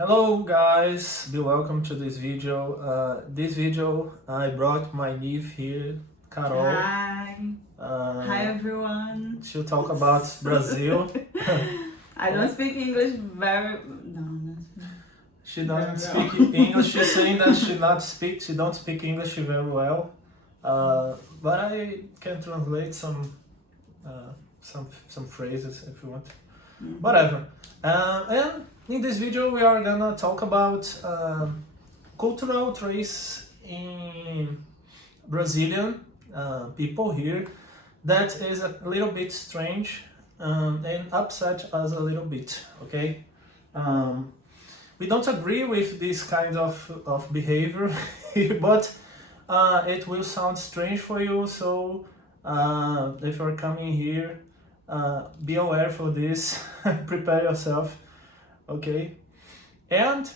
Hello guys, be welcome to this video. I brought my niece here, Carol. Hi. Hi everyone. To talk about Brazil. I don't speak English very. No. She doesn't speak English. She's saying that she don't speak English very well. But I can translate some phrases if you want. Whatever. And in this video we are gonna talk about cultural traits in Brazilian people here that is a little bit strange and upset us a little bit, okay? We don't agree with this kind of behavior, but it will sound strange for you, so if you're coming here, be aware for this, prepare yourself, okay? And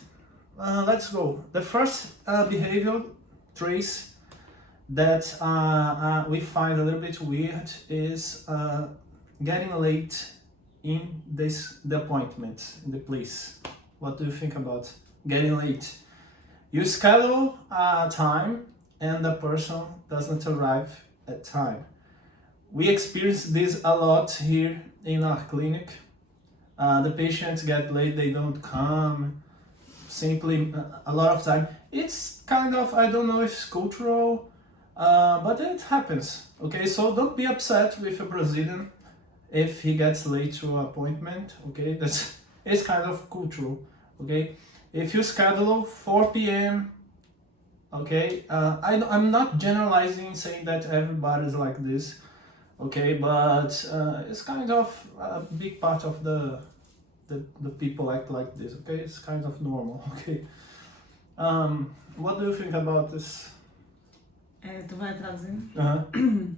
let's go. The first behavioral trace that we find a little bit weird is getting late in the appointment in the place. What do you think about getting late? You schedule a time and the person doesn't arrive at time. We experience this a lot here in our clinic. The patients get late, they don't come, simply a lot of time. It's kind of, I don't know if it's cultural, but it happens, okay? So don't be upset with a Brazilian if he gets late to an appointment, okay? It's kind of cultural, okay? If you schedule 4 p.m., okay? I'm not generalizing, saying that everybody's like this, okay? But it's kind of a big part of the people act like this, okay? It's kind of normal, okay? What do you think about this? Tu vai traduzindo?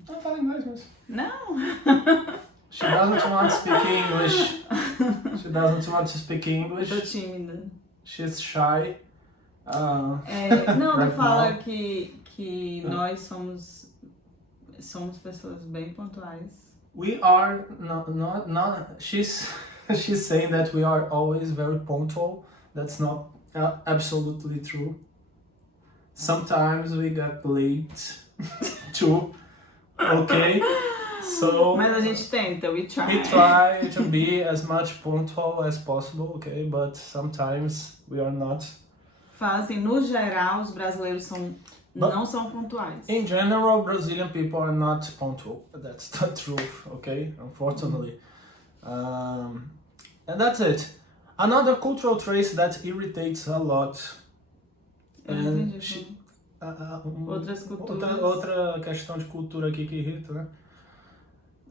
Não fala inglês, mas... Não. She doesn't want to speak English. She doesn't want to speak English. Tô tímida. She's shy. Não, right fala now. que nós somos pessoas bem pontuais. We are not. She's saying that we are always very punctual. That's not absolutely true. Sometimes we get late too. Okay, so Mas a gente tenta, we try. we try to be as much punctual as possible, okay, but sometimes we are not. Fala assim, no geral, os brasileiros não são pontuais. In general, Brazilian people are not punctual. That's the truth, okay, unfortunately. And that's it. Another cultural trait that irritates a lot. Outras culturas. Outra questão de cultura aqui que irrita, né?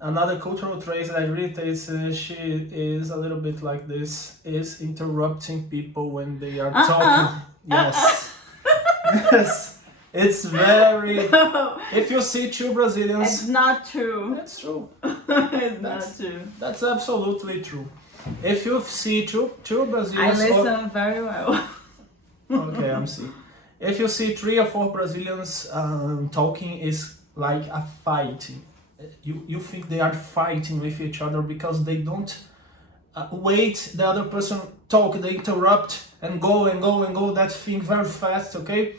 Another cultural trait that irritates, she is a little bit like this, is interrupting people when they are talking. Yes. Yes. It's very... If you see two Brazilians... It's not true. It's true. It's not true. That's absolutely true. If you see two Brazilians... I listen very well. Okay, I'm see. If you see 3 or 4 Brazilians talking, is like a fight. You think they are fighting with each other because they don't wait the other person talk. They interrupt and go that thing very fast, okay?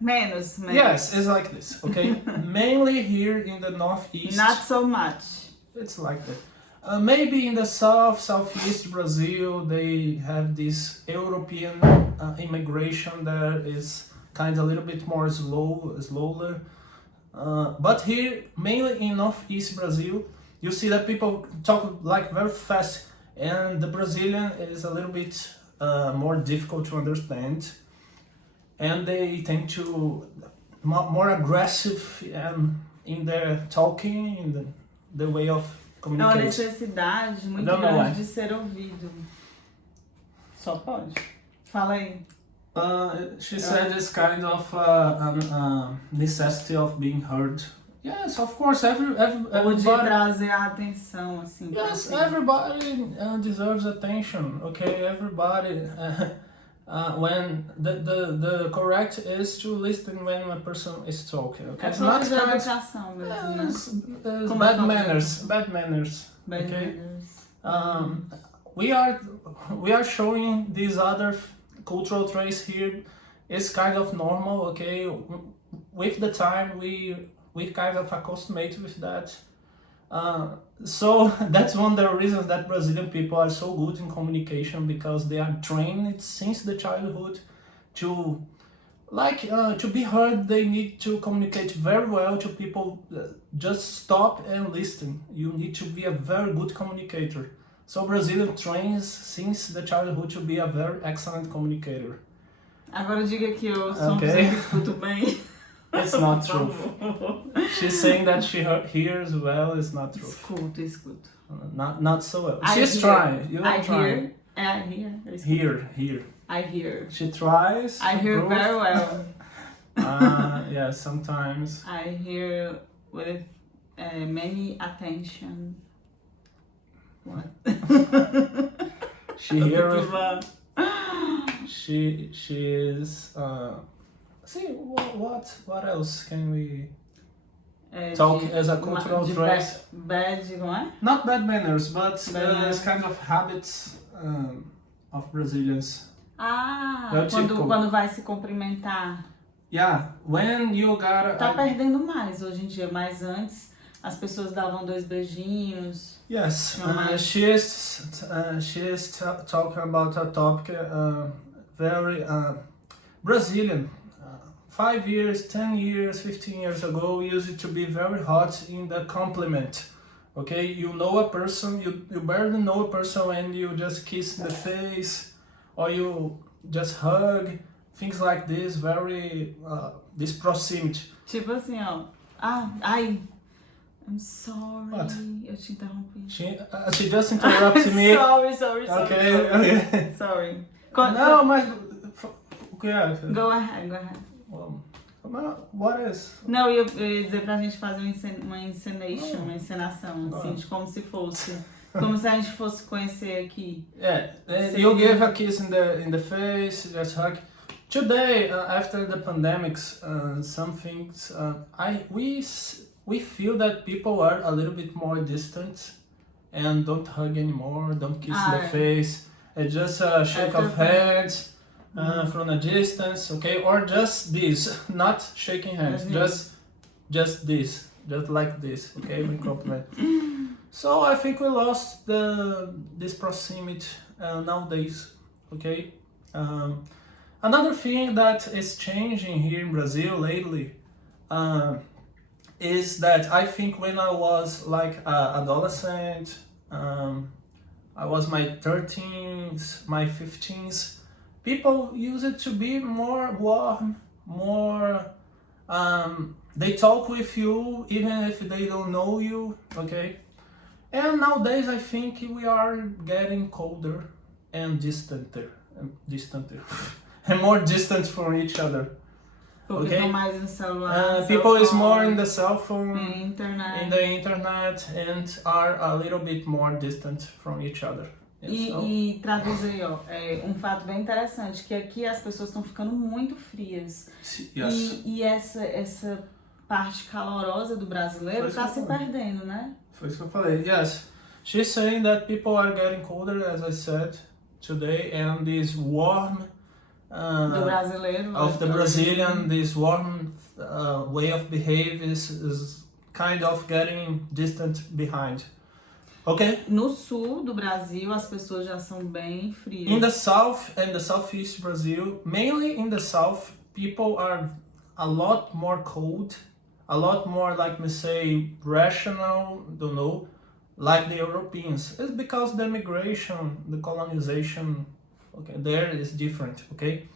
Menos. Yes, it's like this, okay? Mainly here in the northeast. Not so much. It's like that. Maybe in the southeast Brazil, they have this European immigration that is kind of a little bit more slower. But here, mainly in northeast Brazil, you see that people talk like very fast, and the Brazilian is a little bit more difficult to understand, and they tend to more aggressive in their talking, in the way of É uma communicating. necessidade muito grande de ser ouvido. Só pode. Fala aí. She said it's kind of necessity of being heard. Yes, of course, Ou de everybody. trazer a atenção, assim. Yes, pra si. everybody deserves attention. Okay, everybody. When the correct is to listen when a person is talking. Okay, É falta de educação mesmo, né? it's Como bad é falta de manners. Bad manners. Bad Okay. manners. we are showing these other cultural traits here. It's kind of normal, okay? With the time, we kind of accustomate with that. So that's one of the reasons that Brazilian people are so good in communication, because they are trained since the childhood to to be heard. They need to communicate very well to people. Just stop and listen. You need to be a very good communicator. So Brazilian trains since the childhood to be a very excellent communicator. Agora diga que eu sou uma pessoa que escuto bem. It's not true. She's saying that she hears well. It's not true. Escuto. Not so well. She's trying. You are trying. I hear. Hear. I hear. She tries. I hear very well. Yeah, sometimes. I hear with many attention. What? She hears. She is. See what else can we talk as a cultural trait? Bad, não é? Not bad manners, but this kind of habits of Brazilians. Quando vai se cumprimentar. Yeah, when you gotta. Tá perdendo mais hoje em dia, mas antes as pessoas davam 2 beijinhos. Yes, she is talking about a topic very Brazilian. 5 years, 10 years, 15 years ago, we used to be very hot in the compliment. Okay, you know a person, you barely know a person, and you just kiss in the face, or you just hug, things like this, very this proximity. Tipo assim, ó. Ai. I'm sorry. What? Eu te interrompi. She just interrupted me. Sorry. Okay. Sorry. Não, mas Go ahead. What is? Não, eu ia dizer pra gente fazer uma encenação, assim, de como se fosse. Como se a gente fosse conhecer aqui. Yeah, you give a kiss in the face, just hug. Today, after the pandemics, some things, we feel that people are a little bit more distant and don't hug anymore, don't kiss in the face. It's just a shake of hands. From a distance, okay, or just this, not shaking hands, just this, just like this, okay, we compliment. So I think we lost this proximity nowadays, okay. Another thing that is changing here in Brazil lately is that I think when I was like adolescent, I was my 13s, my 15s. People use it to be more warm, more. They talk with you even if they don't know you, okay? And nowadays I think we are getting colder and distanter, and more distant from each other. Porque estão mais no celular. People is more in the cell phone, in the internet, and are a little bit more distant from each other. E traduz aí, ó, um fato bem interessante, que aqui as pessoas estão ficando muito frias. Yes. E essa parte calorosa do brasileiro está se perdendo, né? Foi isso que eu falei. Yes. She's saying that people are getting colder, as I said today, and this warm do brasileiro, of the Brazilian, this warm way of behave is kind of getting distant behind. Okay. No sul do Brasil, as pessoas já são bem frias. In the south and the southeast Brazil, mainly in the south, people are a lot more cold, a lot more, like me say, rational, don't know, like the Europeans. It's because the migration, the colonization, okay, there is different, okay?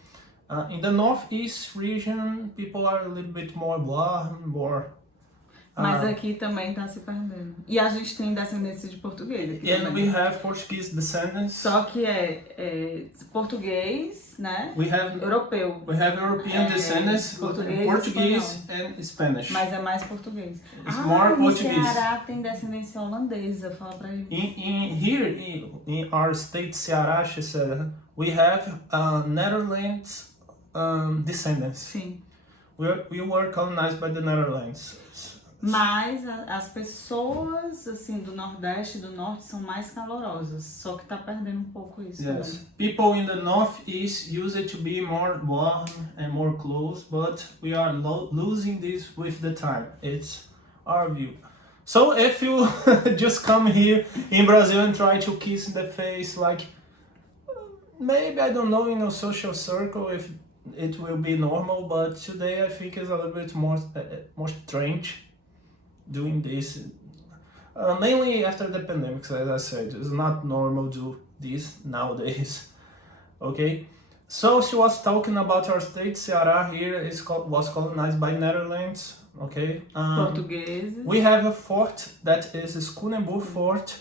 In the northeast region, people are a little bit more warm, more... Mas aqui também está se perdendo. E a gente tem descendência de português. And we have Portuguese descendants. Só que é português, né? Europeu. We have European descendants, Portuguese and Spanish. Mas é mais português. It's more Portuguese. No Ceará tem descendência holandesa, fala pra ele. In our state, Ceará, she said, we have Netherlands descendants. Sim. We were colonized by the Netherlands. Mas as pessoas, assim, do Nordeste e do Norte são mais calorosas. Só que tá perdendo um pouco isso. Yes, Né? people in the Northeast use it to be more warm and more close, but we are losing this with the time. It's our view. So if you just come here in Brazil and try to kiss in the face, like maybe I don't know in a social circle if it will be normal, but today I think it's a little bit more strange doing this. Mainly after the pandemic, as I said, it's not normal to do this nowadays. Okay, so she was talking about our state. Ceará here was colonized by Netherlands. Okay, Portugueses. we have a fort that is Schoonenburg Fort,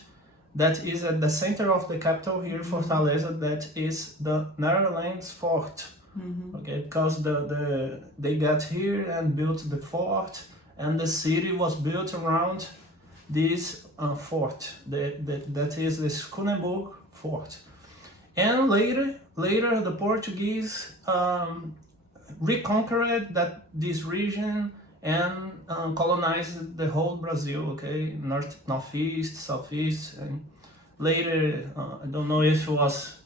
that is at the center of the capital here, Fortaleza. That is the Netherlands fort. Okay, because they got here and built the fort, and the city was built around this fort. That is the Schoonenburg Fort. And later the Portuguese reconquered this region and colonized the whole Brazil. Okay, northeast, southeast, and later I don't know if it was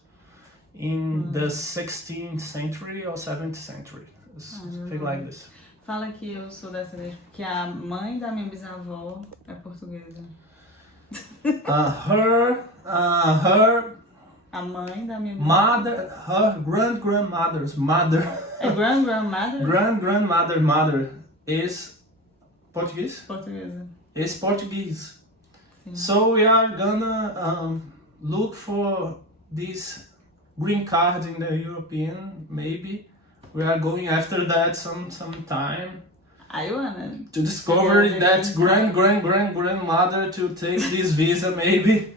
in the 16th century or 7th century, something like this. Fala que eu sou descendente porque a mãe da minha bisavó é portuguesa. A mãe da minha mother, her grandmother's mother. É grandmother? Grandmother is Portuguese? Portuguesa. Is Portuguese. Sim. So we are gonna look for this green card in the European, maybe. We are going after that some time. I wanna to discover that grandmother to take this visa maybe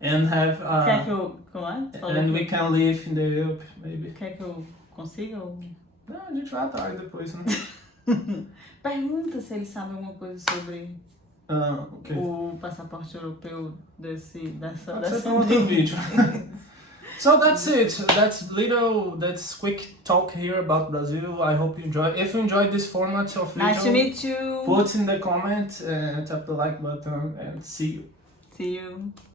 and have Quer que eu and we can live in the Europe maybe. Quer que eu consiga ou... Não, a gente vai atrás depois, né? Pergunta se ele sabe alguma coisa sobre okay. o passaporte europeu dessa Pode ser um outro vídeo. So that's it. That's quick talk here about Brazil. I hope you enjoy. If you enjoyed this format of video, nice to meet you. Put in the comment, tap the like button, and see you. See you.